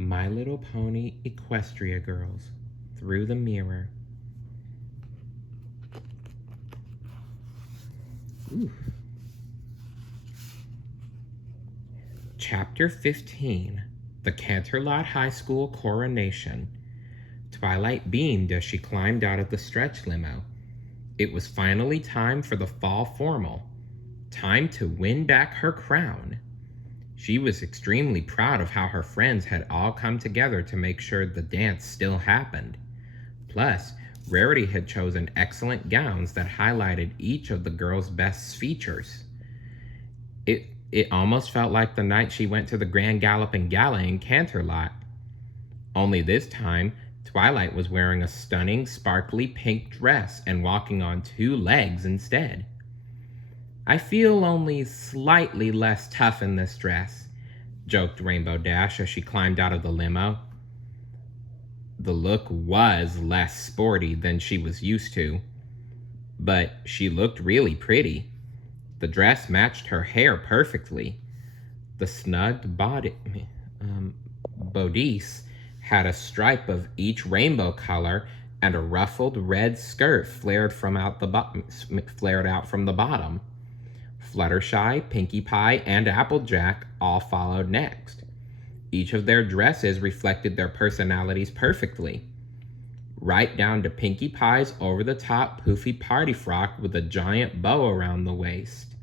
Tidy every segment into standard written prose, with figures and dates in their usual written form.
My Little Pony Equestria Girls Through the Mirror. Ooh. Chapter 15, The Canterlot High School Coronation. Twilight beamed as she climbed out of the stretch limo. It was finally time for the fall formal. Time to win back her crown. She was extremely proud of how her friends had all come together to make sure the dance still happened. Plus, Rarity had chosen excellent gowns that highlighted each of the girls' best features. It almost felt like the night she went to the Grand Galloping Gala in Canterlot. Only this time, Twilight was wearing a stunning, sparkly pink dress and walking on two legs instead. I feel only slightly less tough in this dress, joked Rainbow Dash as she climbed out of the limo. The look was less sporty than she was used to, but she looked really pretty. The dress matched her hair perfectly. The snugged bodice had a stripe of each rainbow color, and a ruffled red skirt flared out from the bottom. Fluttershy, Pinkie Pie, and Applejack all followed next. Each of their dresses reflected their personalities perfectly, right down to Pinkie Pie's over-the-top poofy party frock with a giant bow around the waist.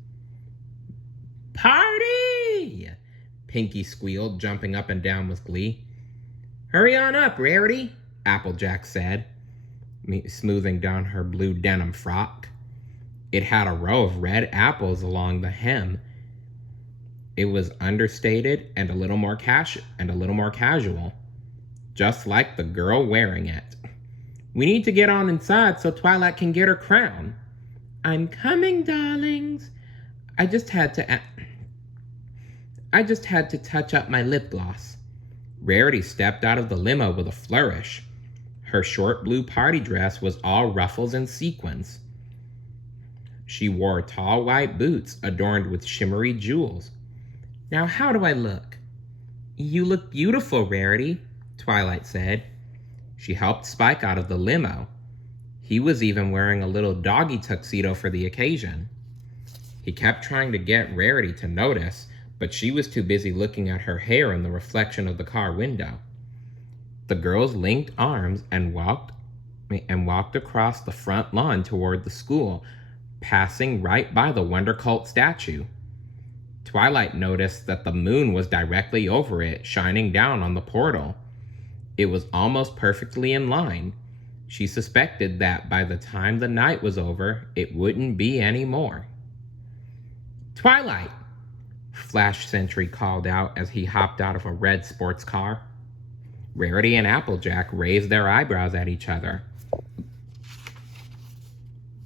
"Party!" Pinkie squealed, jumping up and down with glee. "Hurry on up, Rarity," Applejack said, smoothing down her blue denim frock. It had a row of red apples along the hem. It was understated and a little more casual, just like the girl wearing it. "We need to get on inside so Twilight can get her crown." "I'm coming, darlings. I just had to touch up my lip gloss." Rarity stepped out of the limo with a flourish. Her short blue party dress was all ruffles and sequins. She wore tall white boots adorned with shimmery jewels. "Now how do I look?" "You look beautiful, Rarity," Twilight said. She helped Spike out of the limo. He was even wearing a little doggy tuxedo for the occasion. He kept trying to get Rarity to notice, but she was too busy looking at her hair in the reflection of the car window. The girls linked arms and walked across the front lawn toward the school, passing right by the Wonder Cult statue. Twilight noticed that the moon was directly over it, shining down on the portal. It was almost perfectly in line. She suspected that by the time the night was over, it wouldn't be any more. "Twilight!" Flash Sentry called out as he hopped out of a red sports car. Rarity and Applejack raised their eyebrows at each other.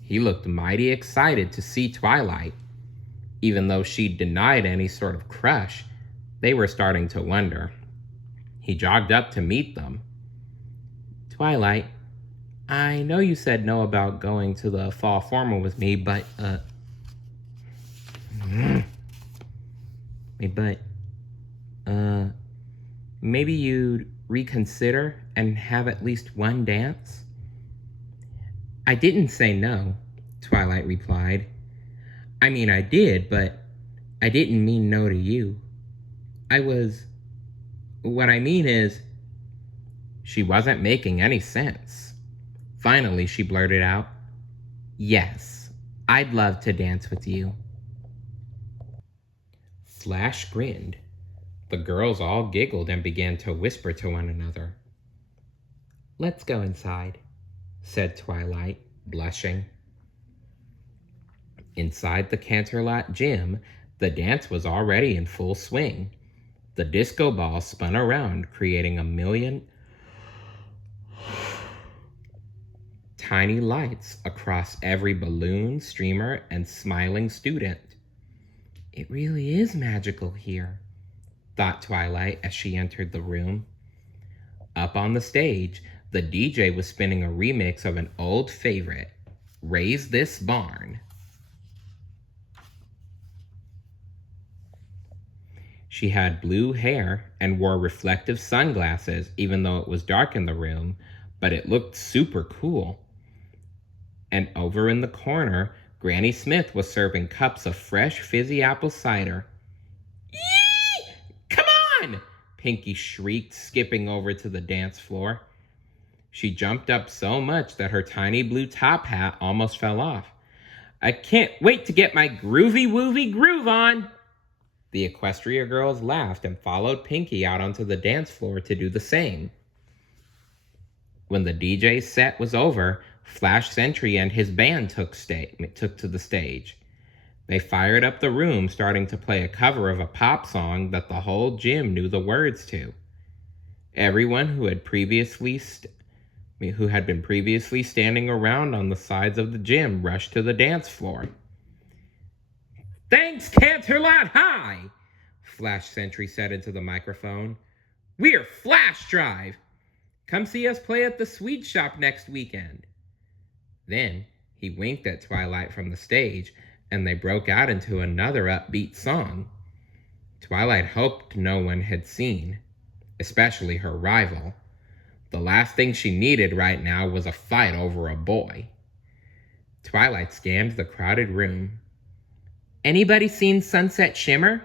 He looked mighty excited to see Twilight. Even though she denied any sort of crush, they were starting to wonder. He jogged up to meet them. "Twilight, I know you said no about going to the fall formal with me, but, maybe you'd reconsider and have at least one dance?" "I didn't say no," Twilight replied. "I mean, I did, but I didn't mean no to you. What I mean is..." She wasn't making any sense. Finally, she blurted out, "Yes, I'd love to dance with you." Flash grinned. The girls all giggled and began to whisper to one another. "Let's go inside," said Twilight, blushing. Inside the Canterlot gym, the dance was already in full swing. The disco ball spun around, creating a million tiny lights across every balloon, streamer, and smiling student. "It really is magical here," thought Twilight as she entered the room. Up on the stage, the DJ was spinning a remix of an old favorite, "Raise This Barn." She had blue hair and wore reflective sunglasses even though it was dark in the room, but it looked super cool. And over in the corner, Granny Smith was serving cups of fresh fizzy apple cider. Yee! Come on! Pinky shrieked, skipping over to the dance floor. She jumped up so much that her tiny blue top hat almost fell off. I can't wait to get my groovy woovy groove on! The Equestria girls laughed and followed Pinky out onto the dance floor to do the same. When the DJ set was over, Flash Sentry and his band took to the stage. They fired up the room, starting to play a cover of a pop song that the whole gym knew the words to. Everyone who had been previously standing around on the sides of the gym rushed to the dance floor. Thanks, Canterlot High! Flash Sentry said into the microphone. We're Flash Drive! Come see us play at the Sweet Shop next weekend. Then he winked at Twilight from the stage, and they broke out into another upbeat song. Twilight hoped no one had seen, especially her rival. The last thing she needed right now was a fight over a boy. Twilight scanned the crowded room. Anybody seen Sunset Shimmer?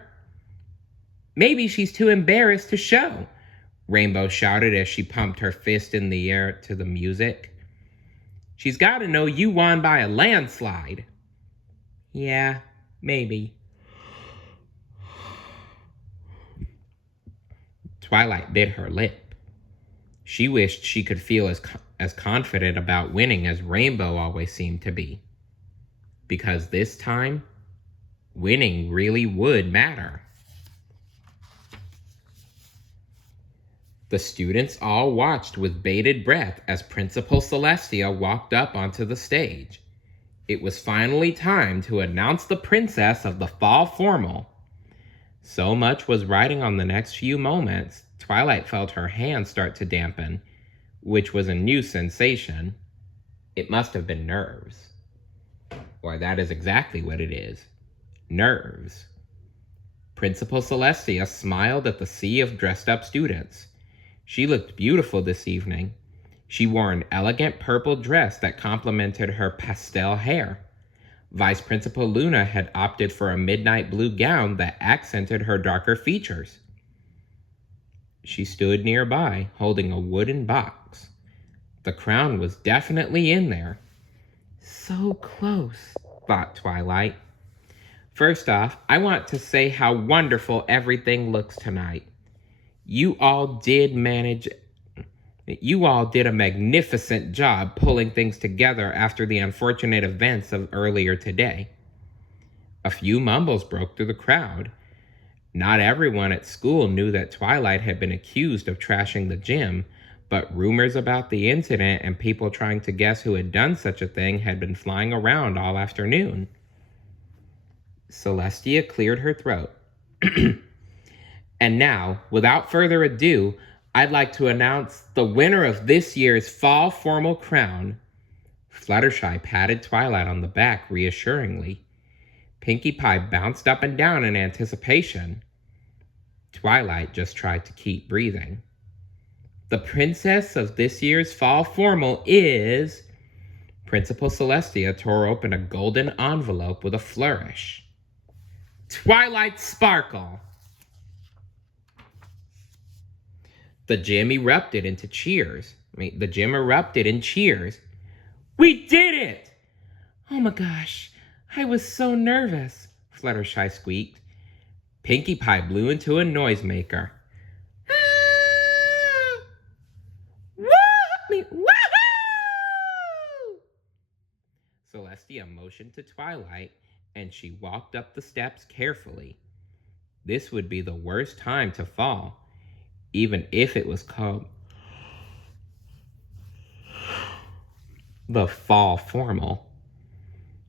Maybe she's too embarrassed to show, Rainbow shouted as she pumped her fist in the air to the music. She's got to know you won by a landslide. Yeah, maybe. Twilight bit her lip. She wished she could feel as confident about winning as Rainbow always seemed to be. Because this time, winning really would matter. The students all watched with bated breath as Principal Celestia walked up onto the stage. It was finally time to announce the princess of the fall formal. So much was riding on the next few moments, Twilight felt her hands start to dampen, which was a new sensation. It must have been nerves. Or that is exactly what it is. Nerves. Principal Celestia smiled at the sea of dressed-up students. She looked beautiful this evening. She wore an elegant purple dress that complemented her pastel hair. Vice Principal Luna had opted for a midnight blue gown that accented her darker features. She stood nearby, holding a wooden box. The crown was definitely in there. So close, thought Twilight. First off, I want to say how wonderful everything looks tonight. You all did a magnificent job pulling things together after the unfortunate events of earlier today. A few mumbles broke through the crowd. Not everyone at school knew that Twilight had been accused of trashing the gym, but rumors about the incident and people trying to guess who had done such a thing had been flying around all afternoon. Celestia cleared her throat. And now, without further ado, I'd like to announce the winner of this year's Fall Formal Crown. Fluttershy patted Twilight on the back reassuringly. Pinkie Pie bounced up and down in anticipation. Twilight just tried to keep breathing. The princess of this year's Fall Formal is... Principal Celestia tore open a golden envelope with a flourish. Twilight Sparkle! The gym erupted in cheers. We did it! Oh my gosh, I was so nervous, Fluttershy squeaked. Pinkie Pie blew into a noisemaker. Woohoo! Celestia motioned to Twilight, and she walked up the steps carefully. This would be the worst time to fall, even if it was called the Fall Formal.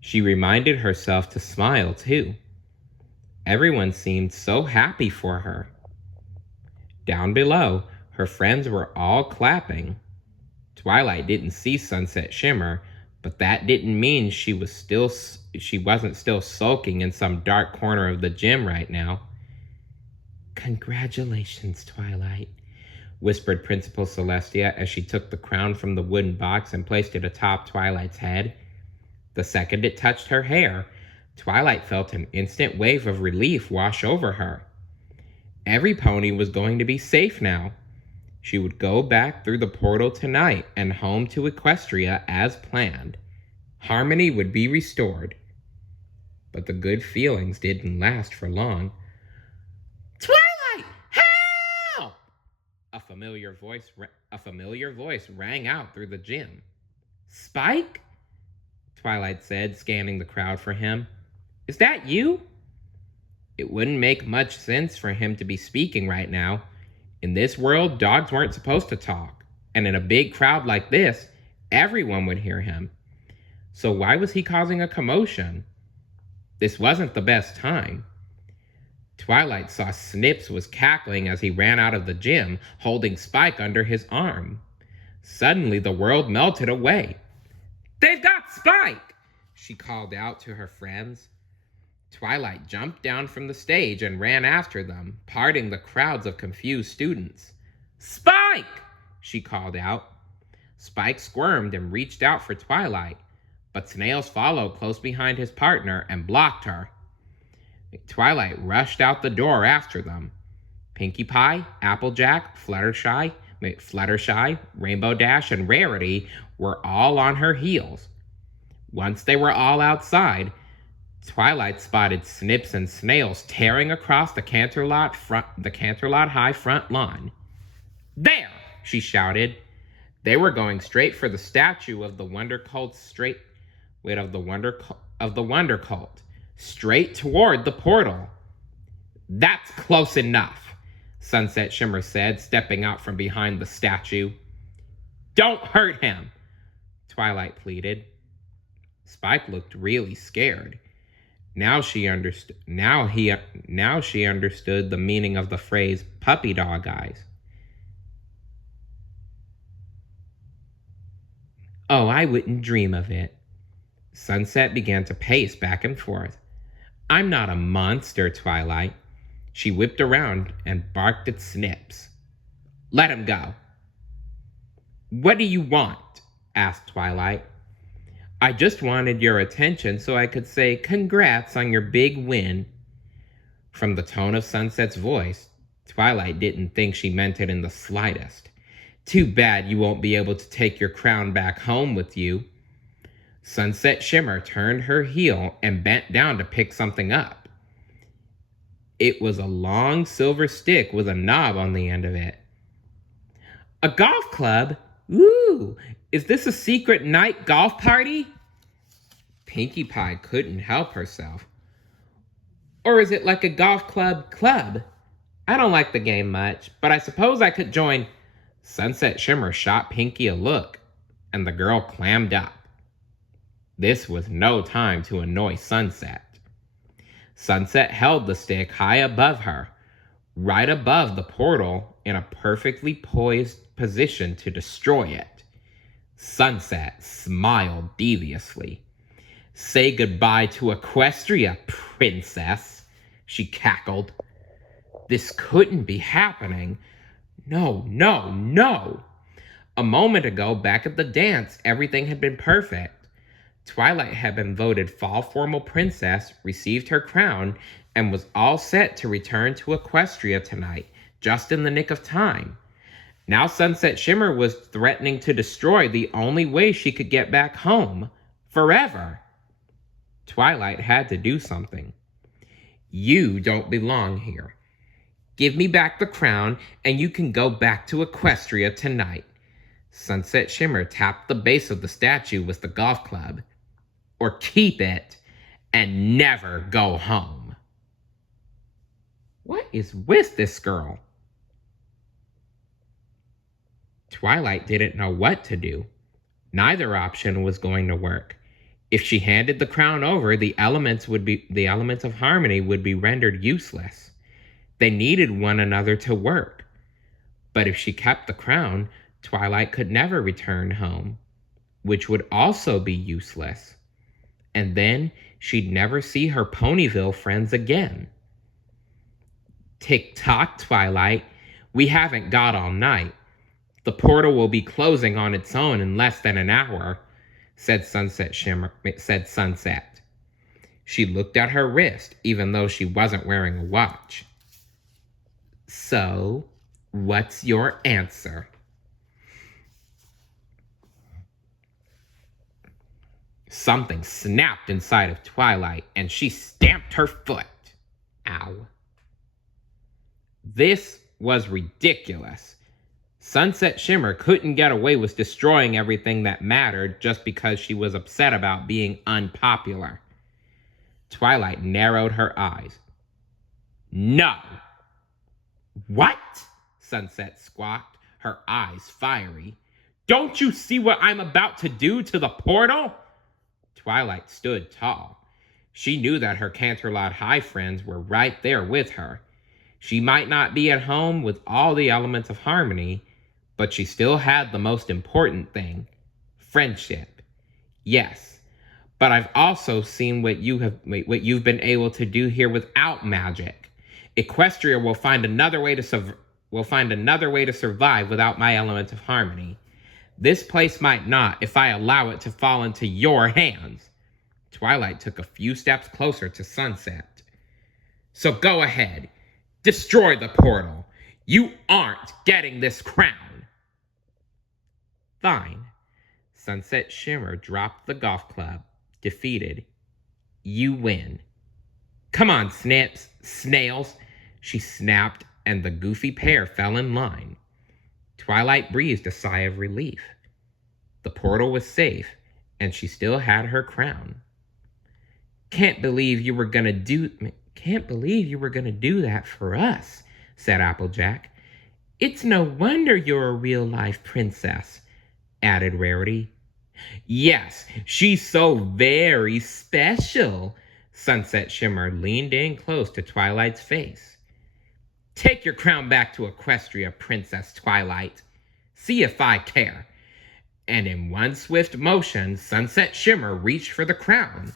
She reminded herself to smile, too. Everyone seemed so happy for her. Down below, her friends were all clapping. Twilight didn't see Sunset Shimmer, but that didn't mean she wasn't still sulking in some dark corner of the gym right now. Congratulations, Twilight, whispered Principal Celestia as she took the crown from the wooden box and placed it atop Twilight's head. The second it touched her hair, Twilight felt an instant wave of relief wash over her. Every pony was going to be safe now. She would go back through the portal tonight and home to Equestria as planned. Harmony would be restored. But the good feelings didn't last for long. Twilight, help! A familiar voice rang out through the gym. Spike? Twilight said, scanning the crowd for him. Is that you? It wouldn't make much sense for him to be speaking right now. In this world, dogs weren't supposed to talk, and in a big crowd like this, everyone would hear him. So why was he causing a commotion? This wasn't the best time. Twilight saw Snips was cackling as he ran out of the gym, holding Spike under his arm. Suddenly, the world melted away. They've got Spike! She called out to her friends. Twilight jumped down from the stage and ran after them, parting the crowds of confused students. Spike! She called out. Spike squirmed and reached out for Twilight, but Snails followed close behind his partner and blocked her. Twilight rushed out the door after them. Pinkie Pie, Applejack, Fluttershy, Rainbow Dash, and Rarity were all on her heels. Once they were all outside, Twilight spotted Snips and Snails tearing across the Canterlot High front lawn. There! She shouted. They were going straight for the statue of the Wonder Cult, straight toward the portal. That's close enough, Sunset Shimmer said, stepping out from behind the statue. Don't hurt him, Twilight pleaded. Spike looked really scared. Now she understood the meaning of the phrase puppy dog eyes. Oh, I wouldn't dream of it. Sunset began to pace back and forth. I'm not a monster, Twilight. She whipped around and barked at Snips. Let him go. What do you want? Asked Twilight. I just wanted your attention so I could say congrats on your big win. From the tone of Sunset's voice, Twilight didn't think she meant it in the slightest. Too bad you won't be able to take your crown back home with you. Sunset Shimmer turned her heel and bent down to pick something up. It was a long silver stick with a knob on the end of it. A golf club? Ooh, is this a secret night golf party? Pinkie Pie couldn't help herself. Or is it like a golf club? I don't like the game much, but I suppose I could join. Sunset Shimmer shot Pinkie a look, and the girl clammed up. This was no time to annoy Sunset. Sunset held the stick high above her, right above the portal, in a perfectly poised position to destroy it. Sunset smiled deviously. Say goodbye to Equestria, princess, she cackled. This couldn't be happening. No. A moment ago, back at the dance, everything had been perfect. Twilight had been voted Fall Formal Princess, received her crown, and was all set to return to Equestria tonight, just in the nick of time. Now Sunset Shimmer was threatening to destroy the only way she could get back home, forever. Twilight had to do something. You don't belong here. Give me back the crown, and you can go back to Equestria tonight. Sunset Shimmer tapped the base of the statue with the golf club. Or keep it and never go home. What is with this girl? Twilight didn't know what to do. Neither option was going to work. If she handed the crown over, the elements of harmony would be rendered useless. They needed one another to work. But if she kept the crown, Twilight could never return home, which would also be useless. And then she'd never see her Ponyville friends again. Tick-tock, Twilight. We haven't got all night. The portal will be closing on its own in less than an hour, said Sunset. She looked at her wrist, even though she wasn't wearing a watch. So, what's your answer? Something snapped inside of Twilight, and she stamped her foot. Ow. This was ridiculous. Sunset Shimmer couldn't get away with destroying everything that mattered just because she was upset about being unpopular. Twilight narrowed her eyes. No. What? Sunset squawked, her eyes fiery. Don't you see what I'm about to do to the portal? Twilight stood tall. She knew that her Canterlot High friends were right there with her. She might not be at home with all the elements of harmony, but she still had the most important thing, friendship. Yes, but I've also seen what you've been able to do here without magic. Equestria will find another way to survive without my element of harmony. This place might not if I allow it to fall into your hands. Twilight took a few steps closer to Sunset. So go ahead. Destroy the portal. You aren't getting this crown. Fine. Sunset Shimmer dropped the golf club. Defeated. You win. Come on, snails, she snapped, and the goofy pair fell in line. Twilight breathed a sigh of relief. The portal was safe, and she still had her crown. Can't believe you were gonna do that for us, said Applejack. It's no wonder you're a real-life princess, added Rarity. Yes, she's so very special. Sunset Shimmer leaned in close to Twilight's face. Take your crown back to Equestria, Princess Twilight. See if I care. And in one swift motion, Sunset Shimmer reached for the crown.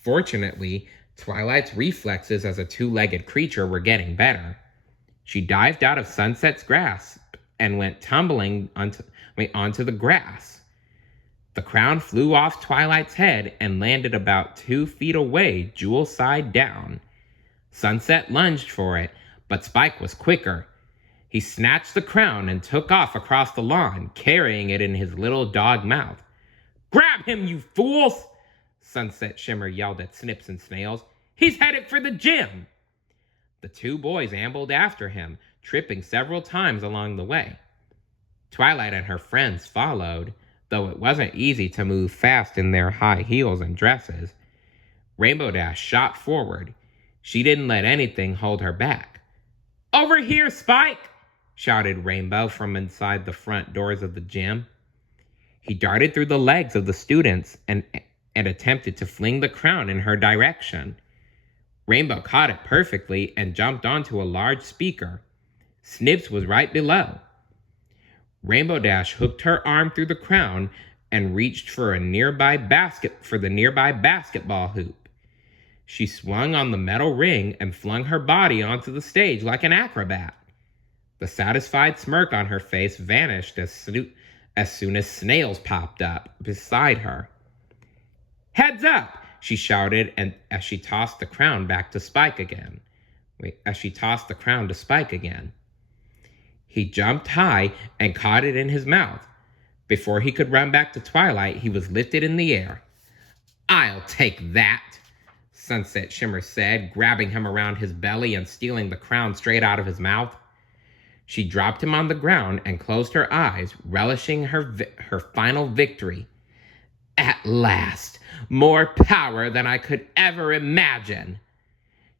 Fortunately, Twilight's reflexes as a two-legged creature were getting better. She dived out of Sunset's grasp and went tumbling onto the grass. The crown flew off Twilight's head and landed about 2 feet away, jewel side down. Sunset lunged for it, but Spike was quicker. He snatched the crown and took off across the lawn, carrying it in his little dog mouth. Grab him, you fools! Sunset Shimmer yelled at Snips and Snails. He's headed for the gym! The two boys ambled after him, tripping several times along the way. Twilight and her friends followed, though it wasn't easy to move fast in their high heels and dresses. Rainbow Dash shot forward. She didn't let anything hold her back. Over here, Spike! Shouted Rainbow from inside the front doors of the gym. He darted through the legs of the students and attempted to fling the crown in her direction. Rainbow caught it perfectly and jumped onto a large speaker. Snips was right below. Rainbow Dash hooked her arm through the crown and reached for the nearby basketball hoop. She swung on the metal ring and flung her body onto the stage like an acrobat. The satisfied smirk on her face vanished as soon as Snails popped up beside her. Heads up! She shouted, and as she tossed the crown to Spike again. He jumped high and caught it in his mouth. Before he could run back to Twilight, he was lifted in the air. I'll take that, Sunset Shimmer said, grabbing him around his belly and stealing the crown straight out of his mouth. She dropped him on the ground and closed her eyes, relishing her final victory. At last, more power than I could ever imagine.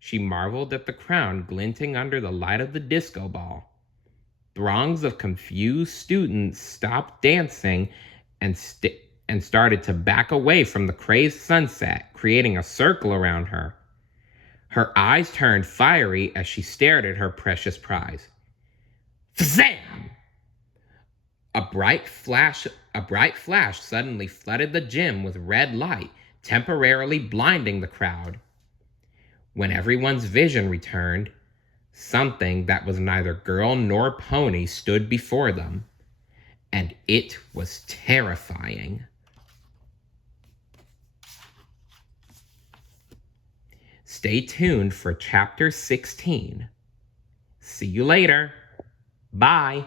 She marveled at the crown glinting under the light of the disco ball. Throngs of confused students stopped dancing and started to back away from the crazed Sunset, creating a circle around her. Her eyes turned fiery as she stared at her precious prize. Fzam! A bright flash suddenly flooded the gym with red light, temporarily blinding the crowd. When everyone's vision returned, Something that was neither girl nor pony stood before them, and it was terrifying. Stay tuned for Chapter 16. See you later. Bye.